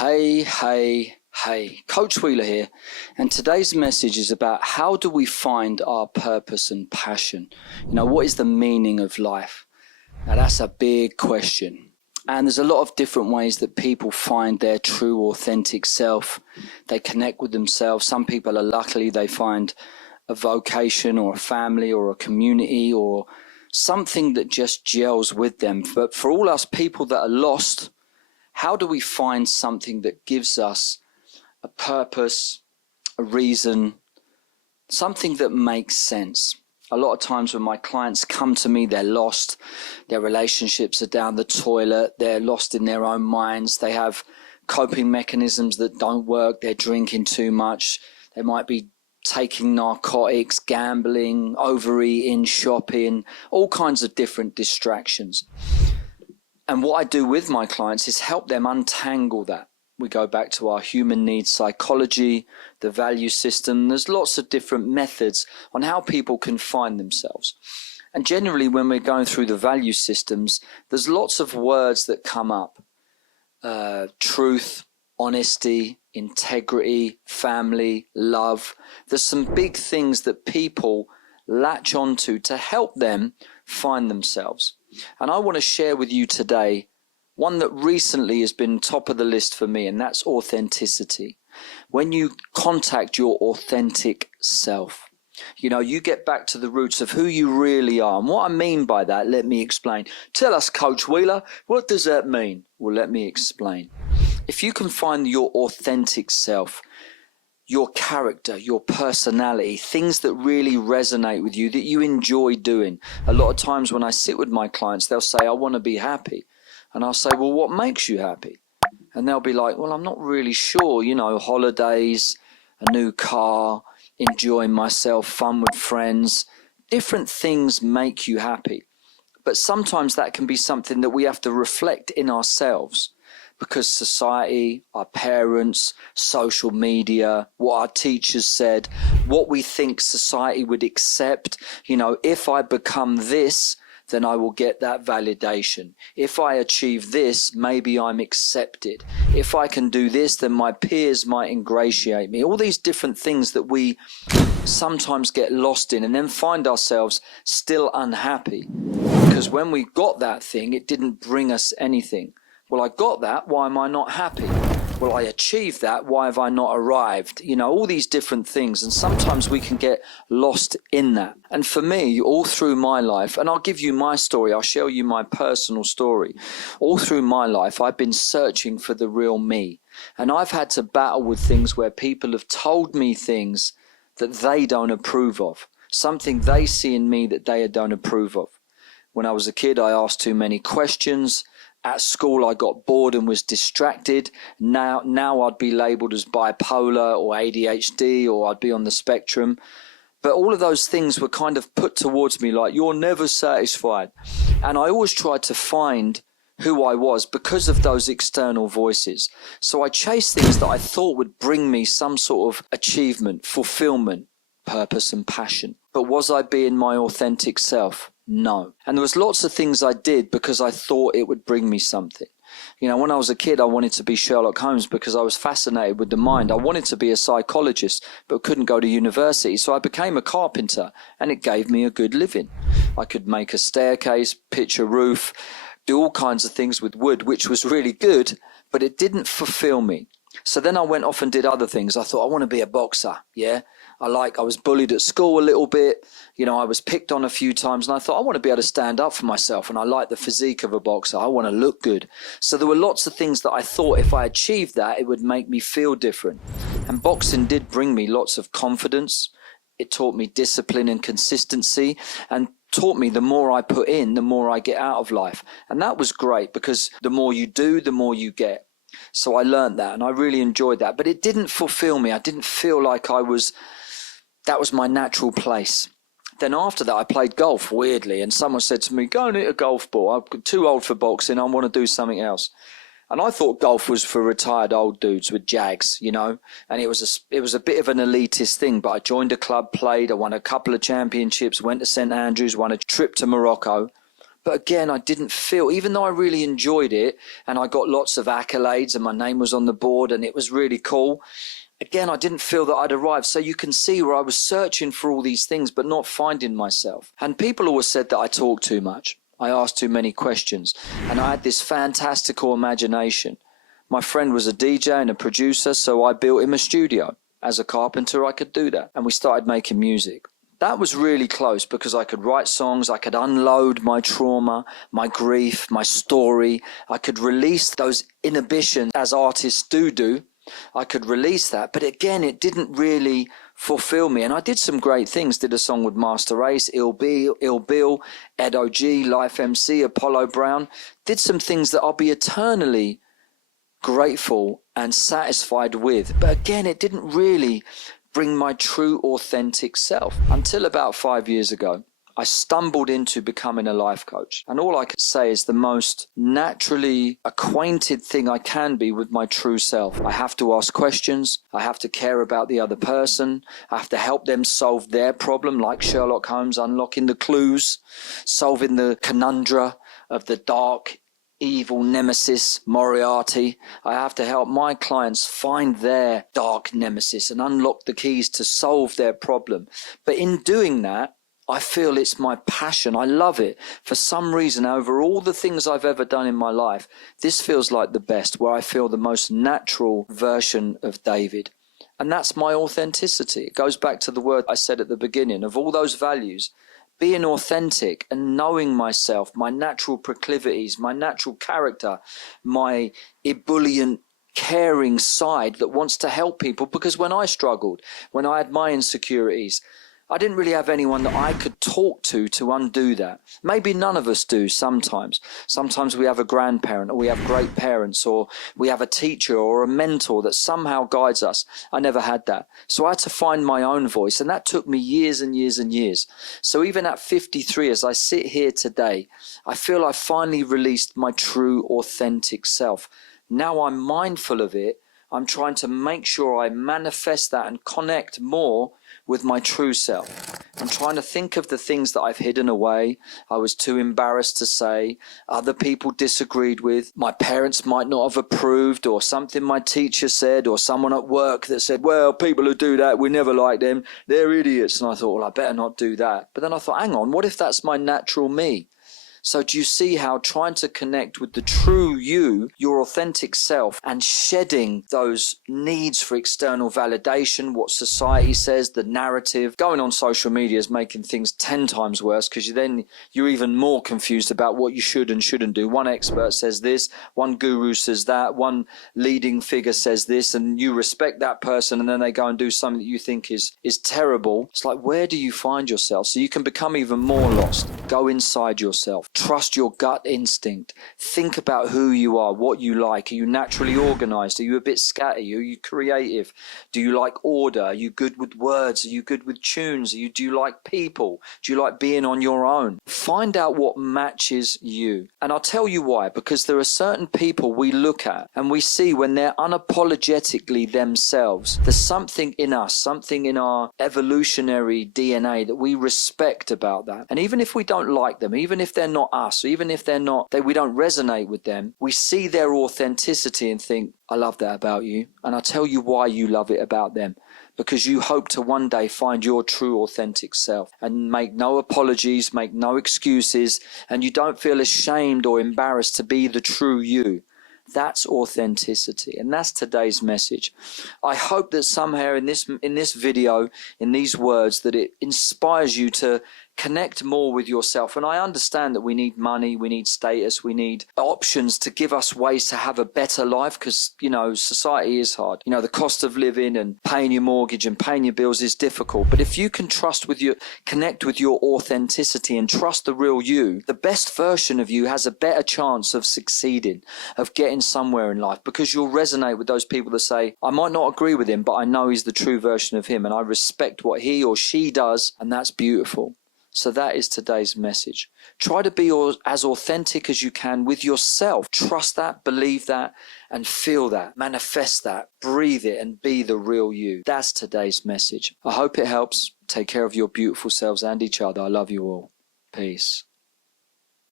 Hey, Coach Wheeler here, and today's message is about how do we find our purpose and passion? What is the meaning of life? Now, that's a big question. And there's a lot of different ways that people find their true, authentic self. They connect with themselves. Some people are lucky they find a vocation or a family or a community or something that just gels with them. But for all us people that are lost, how do we find something that gives us a purpose, a reason, something that makes sense? A lot of times when my clients come to me, they're lost. Their relationships are down the toilet. They're lost in their own minds. They have coping mechanisms that don't work. They're drinking too much. They might be taking narcotics, gambling, overeating, shopping, all kinds of different distractions. And what I do with my clients is help them untangle that. We go back to our human needs psychology, the value system. There's lots of different methods on how people can find themselves. And generally, when we're going through the value systems, there's lots of words that come up. Truth, honesty, integrity, family, love. There's some big things that people latch onto to help them find themselves. And I want to share with you today one that recently has been top of the list for me, and that's authenticity. When you contact your authentic self, you get back to the roots of who you really are. And what I mean by that, let me explain. Tell us, Coach Wheeler, what does that mean? Well, let me explain. If you can find your authentic self, your character, your personality, things that really resonate with you, that you enjoy doing. A lot of times when I sit with my clients, they'll say, I want to be happy. And I'll say, well, what makes you happy? And they'll be like, well, I'm not really sure. Holidays, a new car, enjoying myself, fun with friends. Different things make you happy. But sometimes that can be something that we have to reflect in ourselves. Because society, our parents, social media, what our teachers said, what we think society would accept. If I become this, then I will get that validation. If I achieve this, maybe I'm accepted. If I can do this, then my peers might ingratiate me. All these different things that we sometimes get lost in and then find ourselves still unhappy. Because when we got that thing, it didn't bring us anything. Well, I got that, why am I not happy? Well, I achieved that, why have I not arrived? All these different things. And sometimes we can get lost in that. And for me, all through my life, and I'll give you my story, I'll share you my personal story. All through my life, I've been searching for the real me. And I've had to battle with things where people have told me things that they don't approve of. Something they see in me that they don't approve of. When I was a kid, I asked too many questions. At school, I got bored and was distracted. Now I'd be labeled as bipolar or ADHD, or I'd be on the spectrum. But all of those things were kind of put towards me like, you're never satisfied. And I always tried to find who I was because of those external voices. So I chased things that I thought would bring me some sort of achievement, fulfillment, purpose and passion. But was I being my authentic self? No. And there was lots of things I did because I thought it would bring me something. When I was a kid, I wanted to be Sherlock Holmes because I was fascinated with the mind. I wanted to be a psychologist, but couldn't go to university. So I became a carpenter, and it gave me a good living. I could make a staircase, pitch a roof, do all kinds of things with wood, which was really good, but it didn't fulfill me. So then I went off and did other things. I thought, I want to be a boxer. Yeah. I was bullied at school a little bit. I was picked on a few times, and I thought, I want to be able to stand up for myself. And I like the physique of a boxer. I want to look good. So there were lots of things that I thought if I achieved that, it would make me feel different. And boxing did bring me lots of confidence. It taught me discipline and consistency, and taught me the more I put in, the more I get out of life. And that was great because the more you do, the more you get. So I learned that, and I really enjoyed that. But it didn't fulfill me. I didn't feel like that was my natural place. Then after that, I played golf, weirdly, and someone said to me, go and hit a golf ball. I'm too old for boxing. I want to do something else. And I thought golf was for retired old dudes with Jags, and it was a bit of an elitist thing. But I joined a club, played, I won a couple of championships, went to St Andrews, won a trip to Morocco. But again, I didn't feel, even though I really enjoyed it and I got lots of accolades and my name was on the board and it was really cool, again, I didn't feel that I'd arrived. So you can see where I was searching for all these things, but not finding myself. And people always said that I talk too much. I asked too many questions. And I had this fantastical imagination. My friend was a DJ and a producer, so I built him a studio. As a carpenter, I could do that. And we started making music. That was really close because I could write songs, I could unload my trauma, my grief, my story. I could release those inhibitions as artists do. I could release that. But again, it didn't really fulfill me. And I did some great things. Did a song with Master Ace, Ill Bill, Ed O.G., Life MC, Apollo Brown. Did some things that I'll be eternally grateful and satisfied with. But again, it didn't really bring my true authentic self until about 5 years ago. I stumbled into becoming a life coach, and all I could say is the most naturally acquainted thing I can be with my true self. I have to ask questions, I have to care about the other person, I have to help them solve their problem, like Sherlock Holmes unlocking the clues, solving the conundrum of the dark evil nemesis, Moriarty. I have to help my clients find their dark nemesis and unlock the keys to solve their problem. But in doing that, I feel it's my passion. I love it. For some reason, over all the things I've ever done in my life, this feels like the best, where I feel the most natural version of David. And that's my authenticity. It goes back to the word I said at the beginning. Of all those values, being authentic and knowing myself, my natural proclivities, my natural character, my ebullient, caring side that wants to help people. Because when I struggled, when I had my insecurities, I didn't really have anyone that I could talk to undo that. Maybe none of us do sometimes. Sometimes we have a grandparent, or we have great parents, or we have a teacher or a mentor that somehow guides us. I never had that. So I had to find my own voice, and that took me years and years and years. So even at 53, as I sit here today, I feel I finally released my true authentic self. Now I'm mindful of it. I'm trying to make sure I manifest that and connect more with my true self. I'm trying to think of the things that I've hidden away, I was too embarrassed to say, other people disagreed with, my parents might not have approved, or something my teacher said, or someone at work that said, well, people who do that, we never like them, they're idiots. And I thought, well, I better not do that. But then I thought, hang on, what if that's my natural me? So do you see how trying to connect with the true you, your authentic self, and shedding those needs for external validation, what society says, the narrative, going on social media is making things 10 times worse, because you're even more confused about what you should and shouldn't do. One expert says this, one guru says that, one leading figure says this, and you respect that person, and then they go and do something that you think is terrible. It's like, where do you find yourself? So you can become even more lost. Go inside yourself. Trust your gut instinct. Think about who you are, what you like. Are you naturally organized? Are you a bit scatty? Are you creative? Do you like order? Are you good with words? Are you good with tunes? Do you like people? Do you like being on your own? Find out what matches you. And I'll tell you why. Because there are certain people we look at and we see when they're unapologetically themselves. There's something in us, something in our evolutionary DNA that we respect about that. And even if we don't like them, even if they're not us, or even if we don't resonate with them, we see their authenticity and think, I love that about you. And I'll tell you why you love it about them. Because you hope to one day find your true authentic self and make no apologies, make no excuses, and you don't feel ashamed or embarrassed to be the true you. That's authenticity, and that's today's message. I hope that somehow in this video, in these words, that it inspires you to connect more with yourself. And I understand that we need money, we need status, we need options to give us ways to have a better life, because, society is hard. The cost of living and paying your mortgage and paying your bills is difficult. But if you can connect with your authenticity and trust the real you, the best version of you has a better chance of succeeding, of getting somewhere in life, because you'll resonate with those people that say, I might not agree with him, but I know he's the true version of him and I respect what he or she does, and that's beautiful. So that is today's message. Try to be as authentic as you can with yourself. Trust that, believe that, and feel that. Manifest that, breathe it, and be the real you. That's today's message. I hope it helps. Take care of your beautiful selves and each other. I love you all. Peace.